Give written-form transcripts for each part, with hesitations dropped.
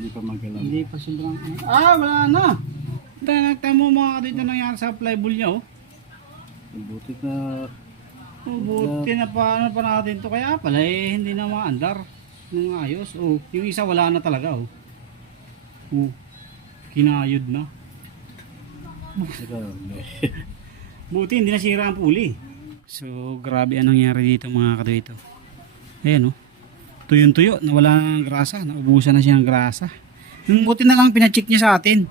Hindi pa magalang. Hindi pa sobrang... Ah, wala na! Dahil nagtamo mga kadito nangyari sa plywood niya, oh. Buti na Buti na paano pa natin to. Kaya pala eh, hindi na maandar ng ayos. Oh, yung isa wala na talaga, oh. Oh, kinayod na. grabe. Buti hindi nasira ang puli. So, grabe anong nangyari dito mga kadito. Ayan, oh. Tuyong-tuyo, nawala na ng grasa, naubusan na siya ng grasa. Yung buti na lang pina-check niya sa atin.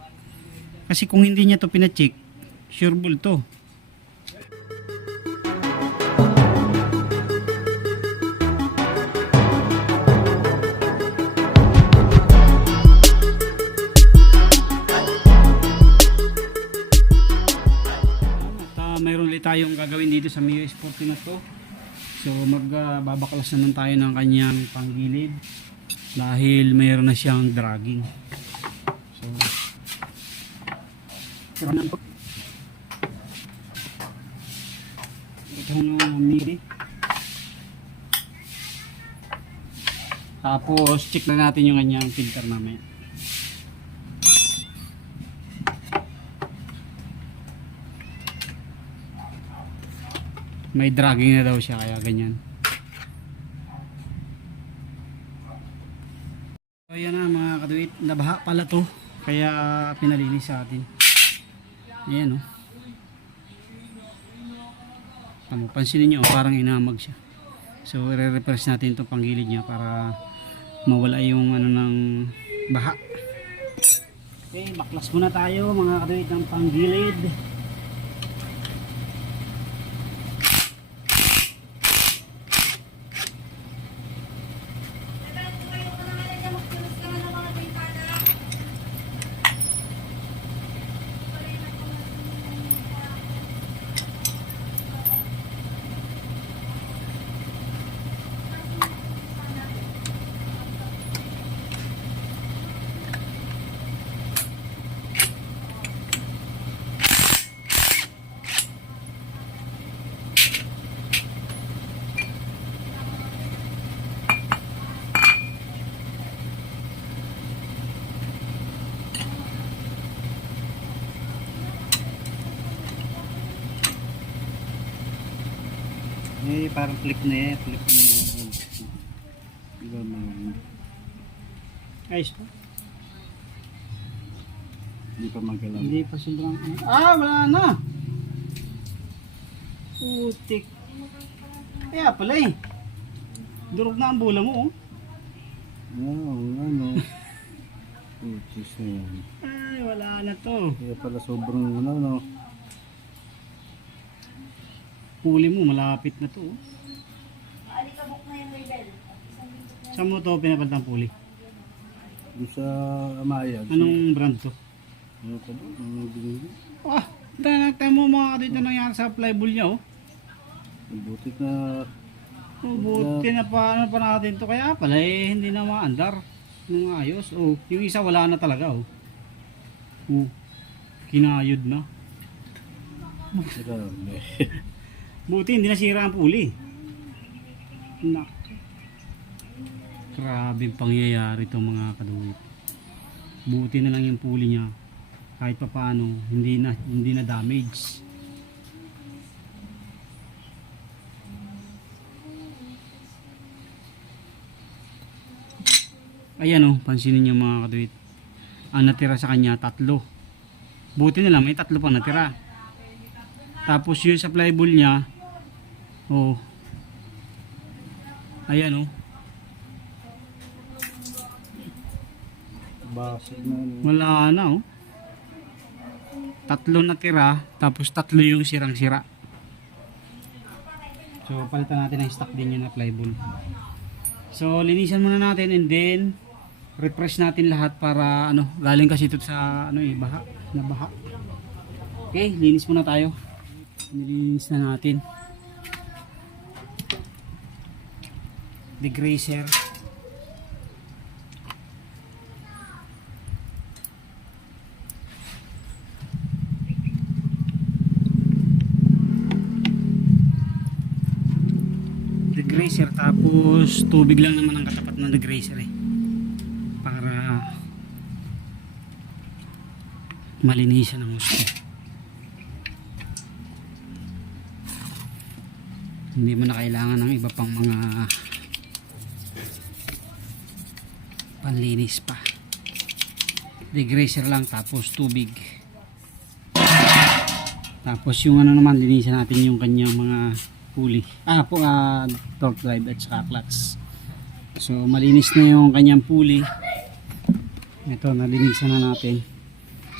Kasi kung hindi niya to pina-check, sureball to. At mayroon ulit tayong gagawin dito sa Mio Sporty na to. So magbabaklas naman tayo ng kanyang panggilid dahil mayroon na siyang dragging. So ito na mili. Tapos check na natin yung kanyang filter namin. May dragging na daw siya kaya ganyan. So yan na mga kaduit, nabaha pala to kaya pinalinis sa atin. Ayan o. Pansinin nyo parang inamag siya. So i-repress natin itong panggilid niya para mawala yung ano ng baha. Okay, baklas muna tayo mga kaduit ng panggilid. Eh, parang flip na eh. Flip na yun. Diba man? Ayos pa. Hindi pa magalang. Hindi pa sobrang... Ah, wala na! Putik. Kaya pala eh. Durog na ang bola mo, oh. Oo, ano. Putis na yan. Ay, wala na to. Kaya pala sobrang ano. Puli mo, malapit na to, oh. Saan mo to pinapalitan puli? Yung sa Amaya. Anong brand to? Ano pa ba? Ano binili? Ah, dahil nagtamo mga kadito nangyari sa plywood niya, oh. Buti na Buti na paano pa natin to. Kaya pala eh, hindi na maandar ng ayos. Oh, yung isa wala na talaga, oh. Oh, kinayod na. grabe. Buti hindi nasira ang puli. Grabe pangyayari itong mga kaduwit. Buti na lang yung puli niya. Kahit pa paano, hindi na damage. Ayan o, pansinin niyo mga kaduwit. Ang natira sa kanya, 3. Buti na lang, may 3 pang natira. Tapos yung sa plywood niya, oh. Ayan, oh. Basig na ano. Wala na, oh. 3 natira, tapos 3 yung sirang-sira. So palitan natin ang stock din yun na plywood. So linisan muna natin and then refresh natin lahat para ano, galing kasi ito sa ano eh, baha, na baha. Okay, linis muna tayo. Nilinis na natin. Degreaser. Degreaser, tapos tubig lang naman ang katapat ng degreaser eh. Para malinisan ng gusto. Hindi mo na kailangan ng iba pang mga panlinis pa. Degreaser lang tapos tubig. Tapos yung ano naman, linisan natin yung kanyang mga pulley. Torque drive at saka clutch. So malinis na yung kanyang pulley. Ito, nalinisan na natin.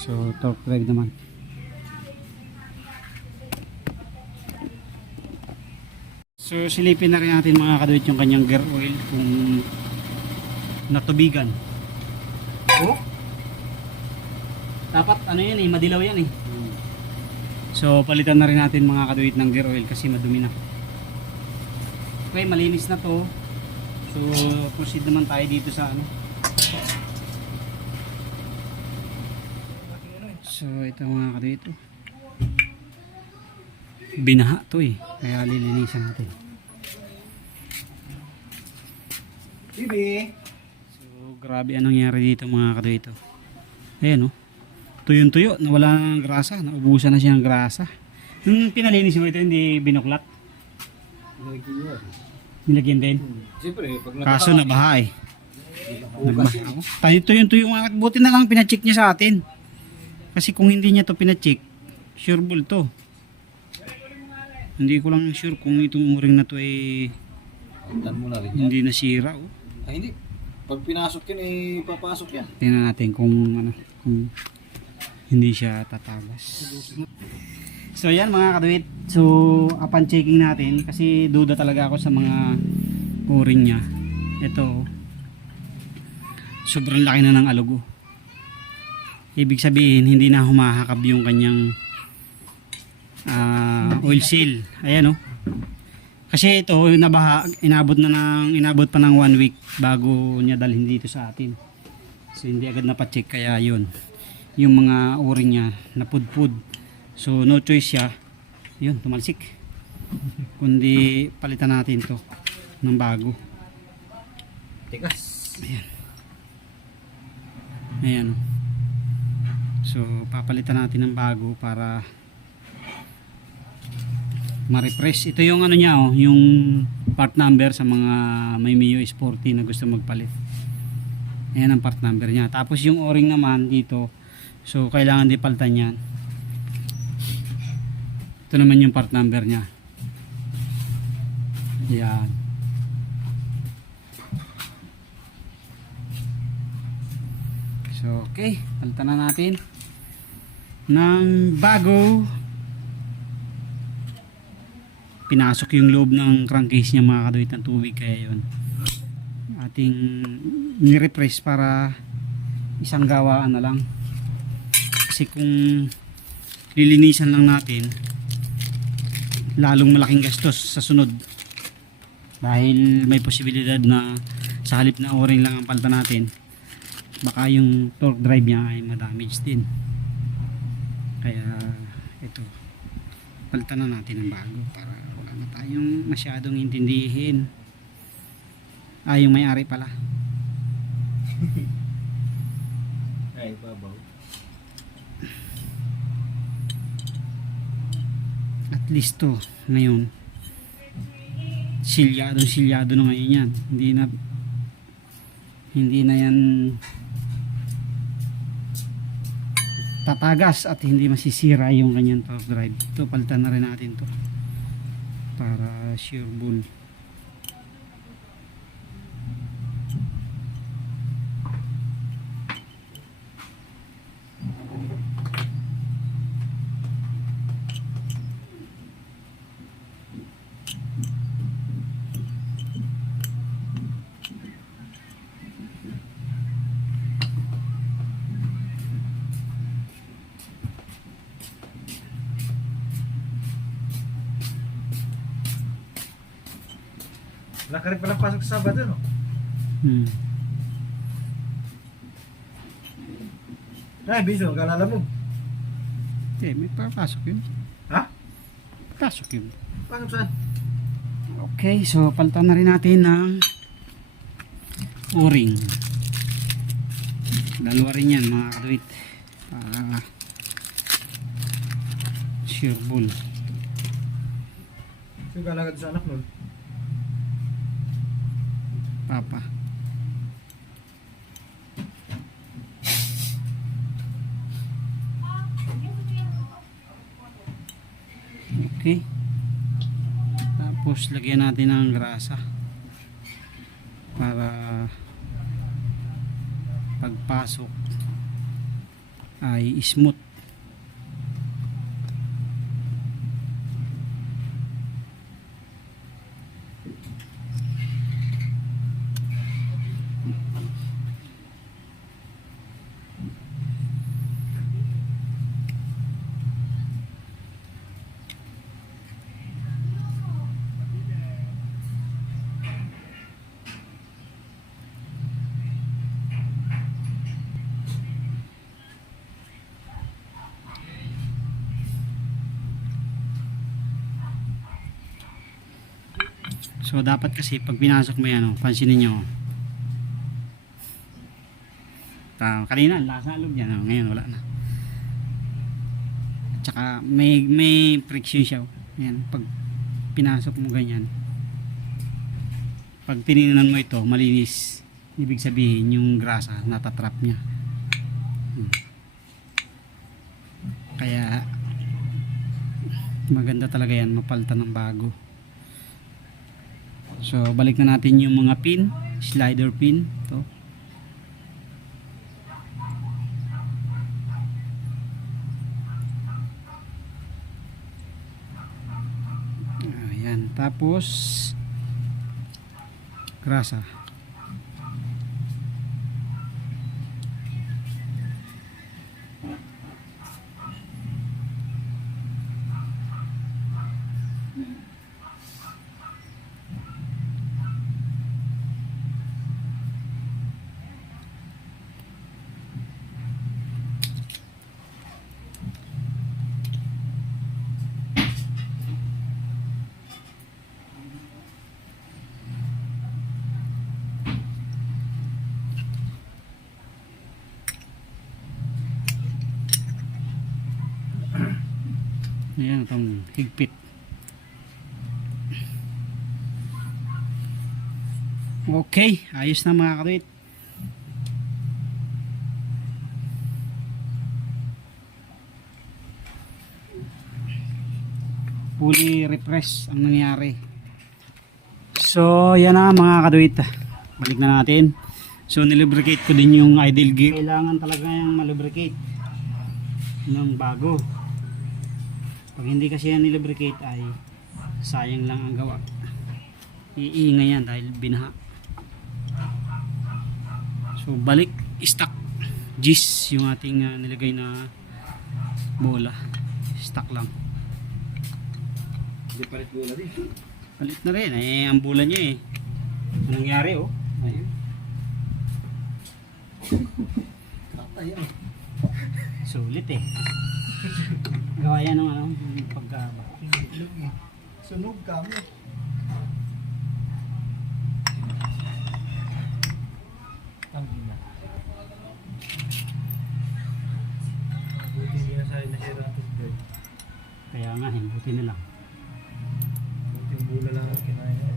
So torque drive naman. So silipin na rin natin mga kaduit yung kanyang gear oil kung natubigan. Oh? Dapat ano yan madilaw yan . So palitan na rin natin mga kaduit ng gear oil kasi madumi na. Okay, malinis na to. So proceed naman tayo dito sa ano. So ito mga kaduit. Binaha to kaya lilinisan natin. Bibi! So grabe anong nangyari dito mga kaduit. Ayan tuyong-tuyo, nawala ng grasa, naubusan na siya ng grasa. Yung pinalinis mo ito, hindi binuklat. Nilagyan din. Siyempre, pag Kaso nabaha Nabaha ako. Tayo tuyong-tuyo mga, buti na lang pinacheck niya sa atin. Kasi kung hindi niya to pinacheck, sure bull to. Hindi ko lang sure kung itong ring na to ay mo na rin yan. hindi nasira. Ay hindi. Pag pinasok yan, papasok yan. Tingnan natin kung kung hindi siya tatagas. So yan mga kaduit. So upon checking natin, kasi duda talaga ako sa mga o-ring niya. Ito sobrang laki na ng alugo. Ibig sabihin hindi na humahakab yung kanyang oil seal. Ayan Kasi ito nabaha, inabot pa ng 1 week bago niya dalhin dito sa atin. So hindi agad napacheck, kaya yun. Yung mga o-ring niya napudpud. So no choice siya. Yun, tumalsik. Kundi palitan natin to ng bago. Tigas. Ayan. So papalitan natin ng bago para ma-refresh. Ito yung ano niya yung part number sa mga may Mio Sporty na gusto magpalit. Ayan ang part number niya. Tapos yung o-ring naman dito, so kailangan din palitan yan. Ito naman yung part number niya. Yan. So okay, palitan na natin ng bago. Pinasok yung loob ng crankcase niya mga kaduit ng tubig, kaya yun ating ni-refresh para isang gawaan na lang. Kasi kung lilinisan lang natin, lalong malaking gastos sa sunod, dahil may posibilidad na sa halip na o-ring lang ang palitan natin, baka yung torque drive niya ay ma-damage din. Kaya ito, palitan na natin ng bago para wala na tayong masyadong intindihin. Yung may-ari pala. Ay, babaw. At least to ngayon silyado na ngayon yan. Hindi na yan tatagas at hindi masisira yung kanyang torque drive. Ito, palitan na rin natin to para sure bull. Wala ka rin palang pasok sa Sabado, no? Ay, Biso, kalala mo. May papasok yun. Ha? Pasok yun. Pasok saan? Okay, so palitan na rin natin ng o-ring. Dalawa rin yan mga kaduit. Shear ball. Sino kalagad sa anak nun? Papa. Okay. Tapos lagyan natin ng grasa para pagpasok ay smooth. So dapat kasi pag pinasok mo yan, pansinin nyo. Kanina lasa loob yan, ngayon wala na. At saka may friction siya. Yan, pag pinasok mo ganyan. Pag tinignan mo ito, malinis. Ibig sabihin yung grasa natatrap niya. Kaya maganda talaga yan, mapalitan ng bago. So balik na natin yung mga pin, slider pin to. Ayan, tapos grasa. Ayan, itong higpit. Okay, ayos na mga katuit. Fully refresh ang nangyari. So, yan na mga katuit. Balik na natin. So, nilubricate ko din yung idle gear. Kailangan talaga yung malubricate ng bago. Pag hindi kasi yan nilubricate ay sayang lang ang gawa. Iingay yan dahil binaha. So balik stock gis yung ating nilagay na bola. Stock lang. Hindi palit bola din. Palit na rin ang bola niya Anong nangyari Ayun. Ayun. Sulit gawa yan ng pagkaba. Sunog kami. Tangina. Buti hindi na sa'yo nasira ang tubig. Kaya nga, buti na lang. Buti yung bula lang ang kinaya.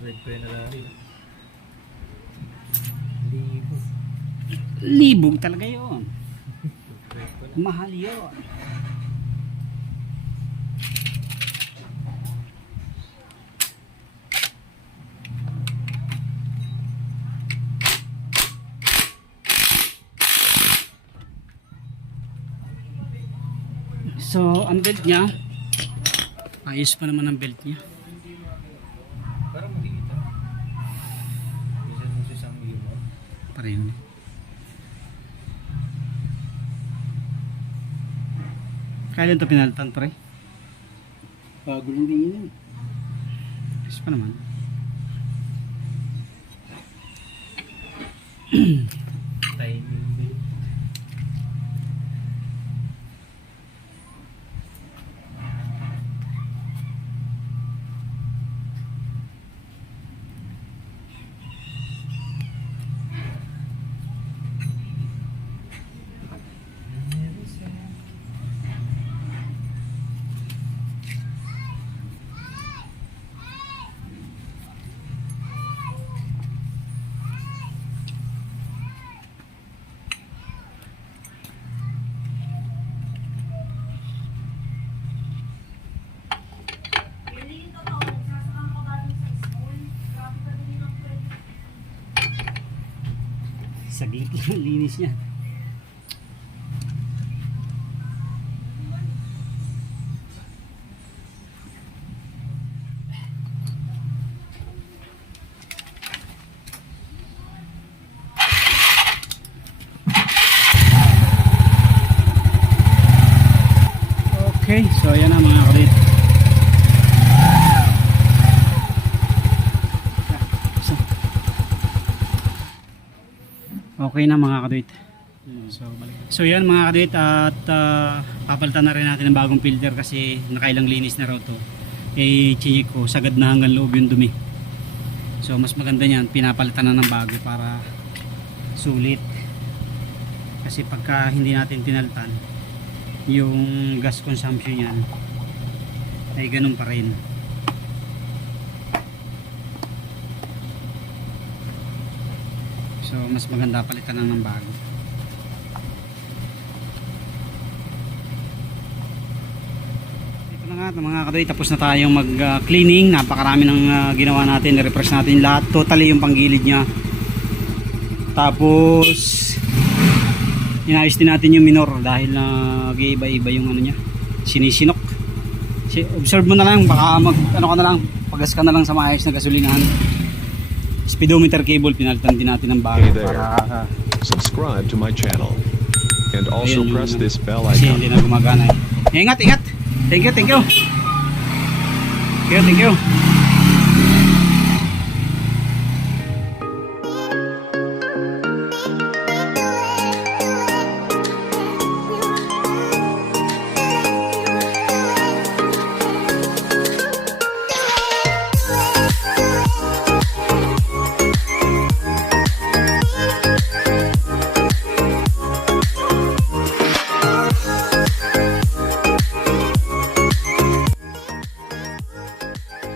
Tubig ko yun na lang. Libog talaga yun. Mahal yun. So ang belt niya, ayos pa naman ang belt niya. Parang makikita. Bisa mo sa isang mo. Pareho. Kailan ito pinalitan pre? Bago lang din yun. Ayos pa naman. Timing din. saglit lang linis niya. Okay, so ayan na mga kadit. Okay na mga kadit. So yan mga kadit, at papalitan na rin natin ng bagong filter kasi nakailang linis na raw to. Eh chinik ko, sagad na hanggang loob yung dumi. So mas maganda niyan, pinapalitan na ng bago para sulit. Kasi pagka hindi natin pinalitan, yung gas consumption yan ay ganun pa rin. So mas maganda palitan lang ng bago. Ito na nga mga kadoy, tapos na tayong mag cleaning. Napakarami ng ginawa natin, refresh natin lahat, totally yung panggilid nya. Tapos inayos din natin yung minor dahil nag-iiba-iba yung ano nya, sinisinok. Observe mo na lang, baka mag ano ka na lang, pagas ka na lang sa maayos na gasolinahan. Speedometer cable pinalitan din natin ng bago. Hey there. Para Subscribe to my channel. And also ayun, press this bell kasi icon. hindi na gumagana eh. Ingat, ingat. Thank you, thank you. Thank you, thank you.